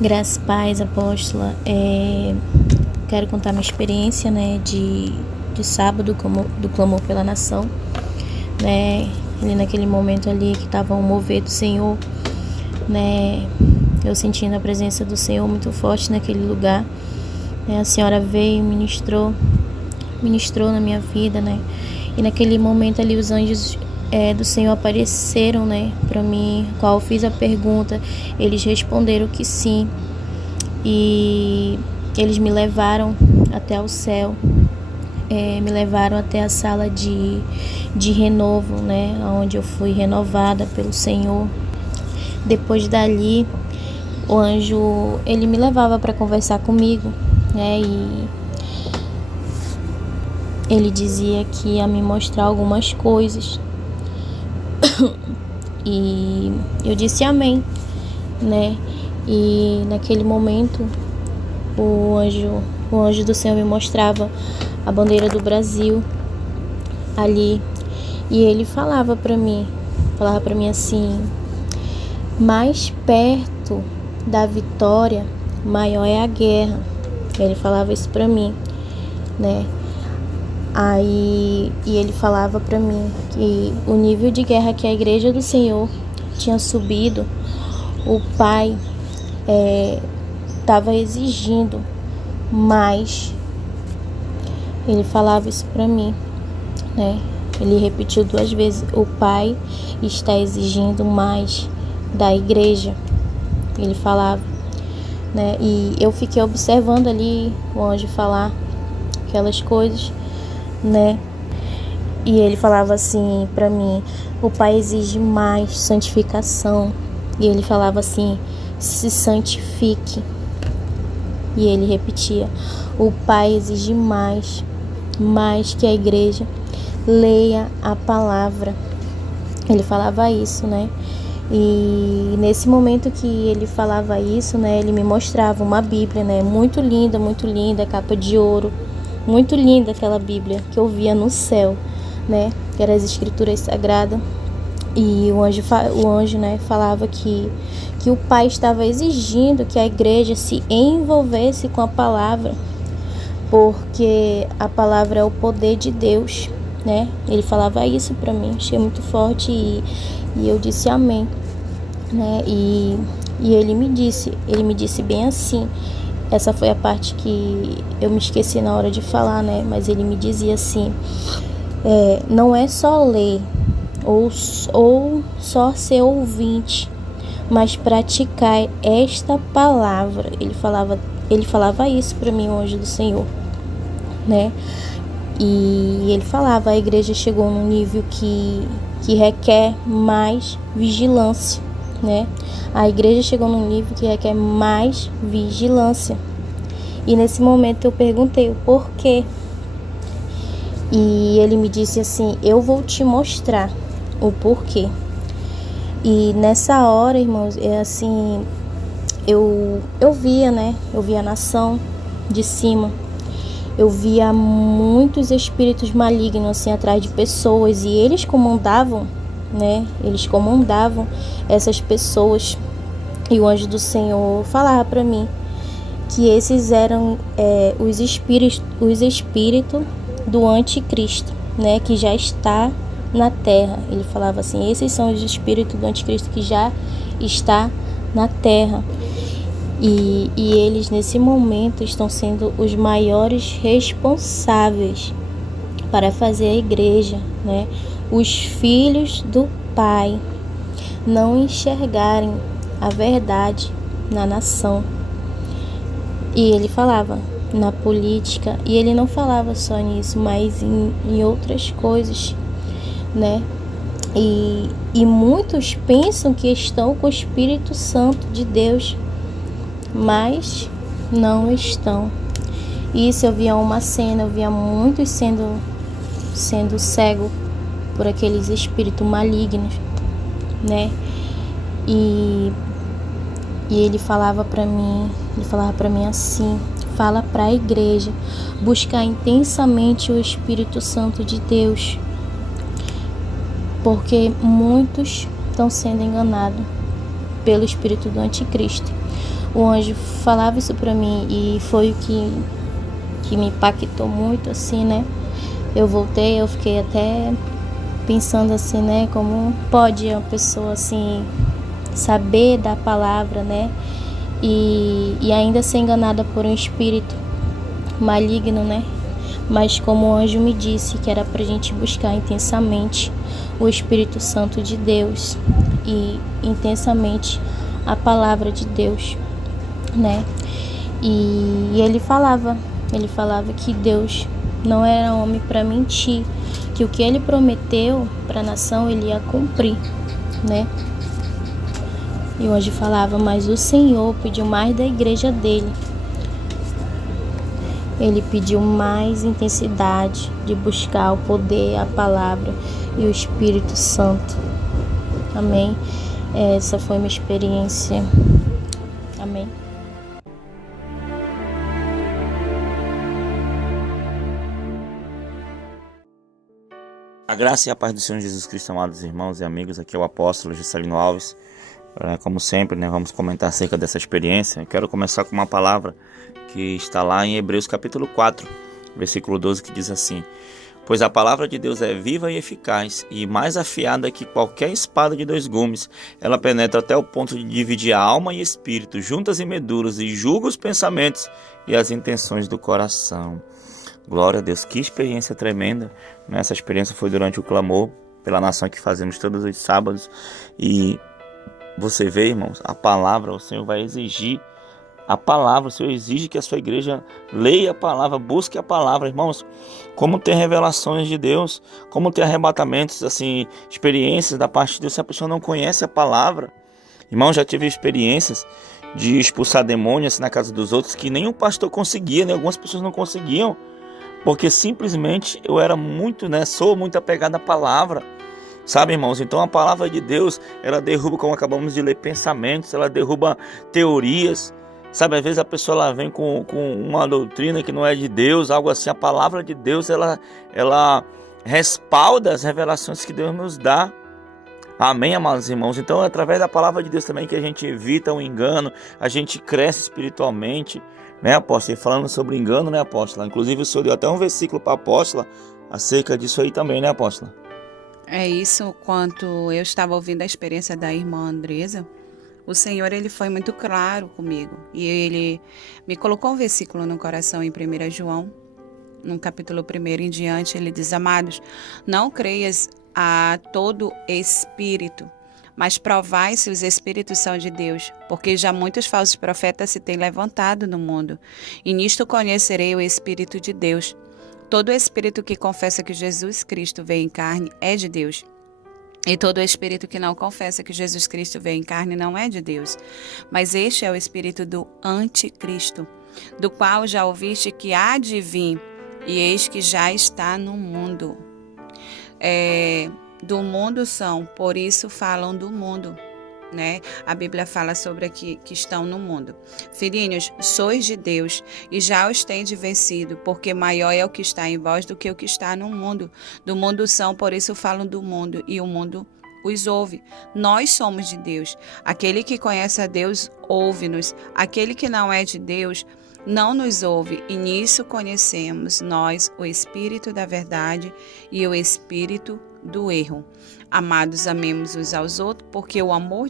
Graças, paz, apóstola. Quero contar minha experiência, né, de sábado do clamor pela nação, né, ali naquele momento ali que estava um mover do Senhor, né, eu sentindo a presença do Senhor muito forte naquele lugar, né, a senhora veio, ministrou na minha vida, né, e naquele momento ali os anjos do Senhor apareceram, né, para mim, qual eu fiz a pergunta, eles responderam que sim, e eles me levaram até o céu, me levaram até a sala de renovo, né, onde eu fui renovada pelo Senhor. Depois dali, o anjo, ele me levava para conversar comigo, né, e ele dizia que ia me mostrar algumas coisas. E eu disse amém, né? E naquele momento o anjo do Senhor me mostrava a bandeira do Brasil ali, e ele falava para mim assim: mais perto da vitória, maior é a guerra. Ele falava isso para mim, né? E ele falava para mim que o nível de guerra que a igreja do Senhor tinha subido, o Pai estava exigindo mais. Ele falava isso para mim, né? Ele repetiu 2 vezes: o Pai está exigindo mais da igreja. Ele falava, né? E eu fiquei observando ali o anjo falar aquelas coisas, né? E ele falava assim para mim: o Pai exige mais santificação. E ele falava assim: se santifique. E ele repetia: o Pai exige mais que a igreja leia a palavra. Ele falava isso, né? E nesse momento que ele falava isso, né, ele me mostrava uma Bíblia, né, muito linda, capa de ouro, muito linda aquela Bíblia que eu via no céu, né, que eram as escrituras sagradas. E o anjo, né, falava que o Pai estava exigindo que a igreja se envolvesse com a palavra, porque a palavra é o poder de Deus, né? Ele falava isso para mim, achei muito forte, e eu disse amém, né? E ele me disse bem assim, essa foi a parte que eu me esqueci na hora de falar, né? Mas ele me dizia assim: não é só ler ou só ser ouvinte, mas praticar esta palavra. Ele falava isso para mim, o anjo do Senhor, né? E ele falava: a igreja chegou num nível que requer mais vigilância, né? A igreja chegou num nível que requer mais vigilância. E nesse momento eu perguntei o porquê. E ele me disse assim: eu vou te mostrar o porquê. E nessa hora, irmãos, assim, eu via, né? Eu via a nação de cima. Eu via muitos espíritos malignos assim atrás de pessoas, e eles comandavam, né? Eles comandavam essas pessoas. E o anjo do Senhor falava para mim que esses eram os espíritos do anticristo, né? Que já está na terra. Ele falava assim: esses são os espíritos do anticristo que já está na terra. E eles nesse momento estão sendo os maiores responsáveis para fazer a igreja, né? Os filhos do Pai não enxergarem a verdade na nação. E ele falava na política, e ele não falava só nisso, mas em outras coisas, né? E muitos pensam que estão com o Espírito Santo de Deus, mas não estão. Isso eu via uma cena, eu via muitos sendo cego por aqueles espíritos malignos, né? E ele falava para mim assim: fala para a igreja buscar intensamente o Espírito Santo de Deus, porque muitos estão sendo enganados pelo espírito do anticristo. o anjo falava isso pra mim e foi o que me impactou muito, assim, né? Eu voltei, eu fiquei até pensando assim, né? Como pode uma pessoa, assim, saber da palavra, né? E ainda ser enganada por um espírito maligno, né? Mas como o anjo me disse que era pra gente buscar intensamente o Espírito Santo de Deus e intensamente a palavra de Deus, né? E ele falava que Deus não era homem para mentir, que o que ele prometeu para a nação ele ia cumprir, né? E o anjo falava, mas o Senhor pediu mais da igreja dele. Ele pediu mais intensidade de buscar o poder, a palavra e o Espírito Santo. Amém? Essa foi minha experiência. Amém? A graça e a paz do Senhor Jesus Cristo, amados irmãos e amigos, aqui é o apóstolo Juscelino Alves. Como sempre, né, vamos comentar acerca dessa experiência. Eu quero começar com uma palavra que está lá em Hebreus capítulo 4, versículo 12, que diz assim: pois a palavra de Deus é viva e eficaz, e mais afiada que qualquer espada de 2 gumes. Ela penetra até o ponto de dividir a alma e espírito, juntas e medulas, e julga os pensamentos e as intenções do coração. Glória a Deus, que experiência tremenda. Essa experiência foi durante o clamor pela nação que fazemos todos os sábados. E você vê, irmãos, a palavra, o Senhor vai exigir a palavra. O Senhor exige que a sua igreja leia a palavra, busque a palavra, irmãos. Como ter revelações de Deus, como ter arrebatamentos, assim, experiências da parte de Deus, se a pessoa não conhece a palavra. Irmão, já tive experiências de expulsar demônios assim, na casa dos outros, que nenhum pastor conseguia, né? Algumas pessoas não conseguiam, porque simplesmente eu era muito, sou muito apegado à palavra, sabe, irmãos? Então a palavra de Deus, ela derruba, como acabamos de ler, pensamentos, ela derruba teorias, sabe? Às vezes a pessoa ela vem com uma doutrina que não é de Deus, algo assim. A palavra de Deus, ela respalda as revelações que Deus nos dá. Amém, amados irmãos? Então é através da palavra de Deus também que a gente evita o engano, a gente cresce espiritualmente, né, apóstolo? E falando sobre engano, né, apóstolo? Inclusive o senhor deu até um versículo para a apóstola acerca disso aí também, né, apóstola? É isso, quanto eu estava ouvindo a experiência da irmã Andresa, o Senhor, ele foi muito claro comigo. E ele me colocou um versículo no coração em 1 João, no capítulo 1 em diante, ele diz: amados, não creias a todo espírito, mas provai se os espíritos são de Deus, porque já muitos falsos profetas se têm levantado no mundo. E nisto conhecerei o Espírito de Deus. Todo espírito que confessa que Jesus Cristo veio em carne é de Deus. E todo espírito que não confessa que Jesus Cristo veio em carne não é de Deus. Mas este é o espírito do anticristo, do qual já ouviste que há de vir, e eis que já está no mundo. Do mundo são, por isso falam do mundo, né? A Bíblia fala sobre aqui que estão no mundo. Filhinhos, sois de Deus e já os tendes vencido, porque maior é o que está em vós do que o que está no mundo. Do mundo são, por isso falam do mundo, e o mundo os ouve. Nós somos de Deus. Aquele que conhece a Deus, ouve-nos. Aquele que não é de Deus, não nos ouve. E nisso conhecemos nós o Espírito da verdade e o Espírito do erro. Amados, amemos uns aos outros, porque o amor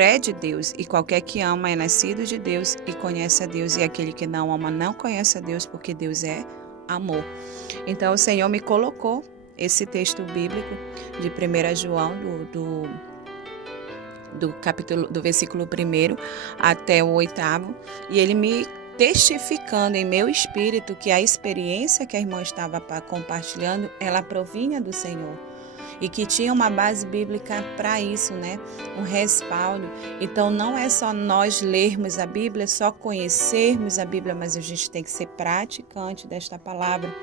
é de Deus, e qualquer que ama é nascido de Deus e conhece a Deus, e aquele que não ama não conhece a Deus, porque Deus é amor. Então o Senhor me colocou esse texto bíblico de 1 João, do capítulo, do versículo 1 até o 8º, e ele me testificando em meu espírito que a experiência que a irmã estava compartilhando, ela provinha do Senhor. E que tinha uma base bíblica para isso, né? Um respaldo. Então não é só nós lermos a Bíblia, só conhecermos a Bíblia, mas a gente tem que ser praticante desta palavra,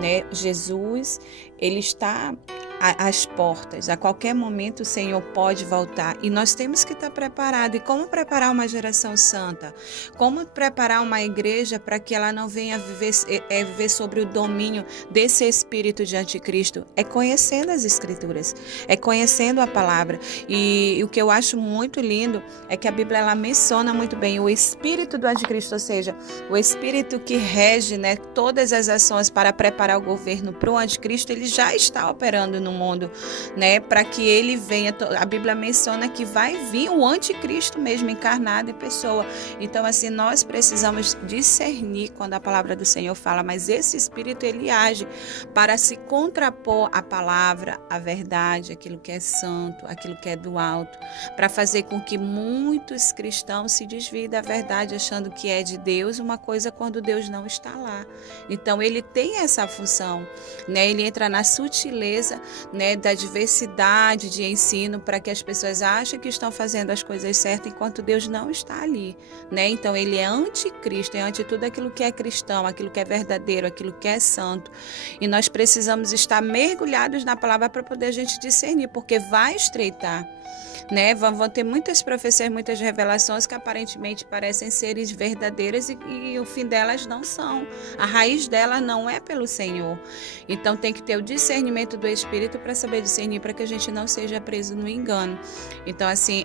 né? Jesus, ele está as portas. A qualquer momento o Senhor pode voltar e nós temos que estar preparados. E como preparar uma geração santa? Como preparar uma igreja para que ela não venha viver sobre o domínio desse espírito de anticristo? É conhecendo as Escrituras, é conhecendo a palavra. E o que eu acho muito lindo é que a Bíblia ela menciona muito bem o espírito do anticristo, ou seja, o espírito que rege, né, todas as ações para preparar o governo para o anticristo, ele já está operando no mundo, né, para que ele venha. A Bíblia menciona que vai vir o anticristo mesmo, encarnado em pessoa. Então, assim, nós precisamos discernir quando a palavra do Senhor fala, mas esse espírito ele age para se contrapor à palavra, à verdade, aquilo que é santo, aquilo que é do alto, para fazer com que muitos cristãos se desviem da verdade, achando que é de Deus uma coisa quando Deus não está lá. Então, ele tem essa função, né? Ele entra na sutileza, né, da diversidade de ensino para que as pessoas achem que estão fazendo as coisas certas enquanto Deus não está ali, né? Então, ele é anticristo, é ante tudo aquilo que é cristão, aquilo que é verdadeiro, aquilo que é santo. E nós precisamos estar mergulhados na palavra para poder a gente discernir, porque vai estreitar, né? Vão ter muitas profecias, muitas revelações que aparentemente parecem seres verdadeiras e o fim delas não são. A raiz delas não é pelo Senhor. Então tem que ter o discernimento do Espírito para saber discernir, para que a gente não seja preso no engano. Então, assim,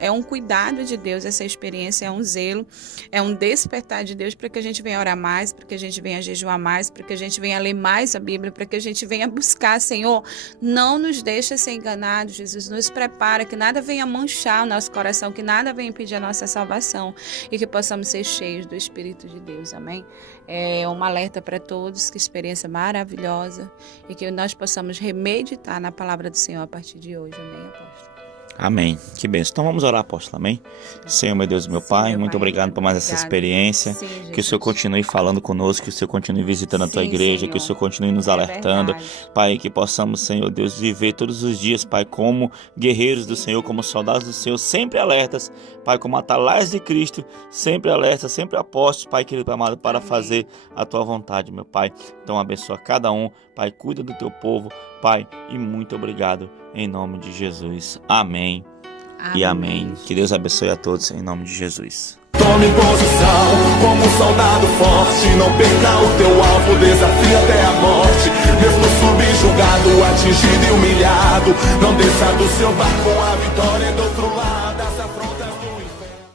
é um cuidado de Deus essa experiência, é um zelo, é um despertar de Deus para que a gente venha orar mais, para que a gente venha jejuar mais, para que a gente venha ler mais a Bíblia, para que a gente venha buscar, Senhor, não nos deixa ser enganados, Jesus, nos prepara, que nada venha manchar o nosso coração, que nada venha impedir a nossa salvação e que possamos ser cheios do Espírito de Deus, amém? É um alerta para todos, que experiência maravilhosa e que nós possamos remeditar na palavra do Senhor a partir de hoje, amém, apóstolo? Amém. Que bênção. Então vamos orar, apóstolo, amém? Senhor, meu Deus e meu Pai, muito obrigado por mais essa experiência. Sim, que o Senhor continue falando conosco, que o Senhor continue visitando a Tua igreja, Senhor. Que o Senhor continue nos alertando. Pai, que possamos, Senhor Deus, viver todos os dias, Pai, como guerreiros do Senhor, como soldados do Senhor, sempre alertas, Pai, como atalaias de Cristo, sempre alertas, sempre apostos, Pai querido amado, para fazer a Tua vontade, meu Pai. Então abençoa cada um, Pai, cuida do Teu povo, Pai, e muito obrigado em nome de Jesus. Amém. E amém. Que Deus abençoe a todos em nome de Jesus. Tome posição como um soldado forte. Não perca o teu alvo, desafia até a morte. Mesmo subjugado, atingido e humilhado, não desça do seu barco, a vitória é do outro lado.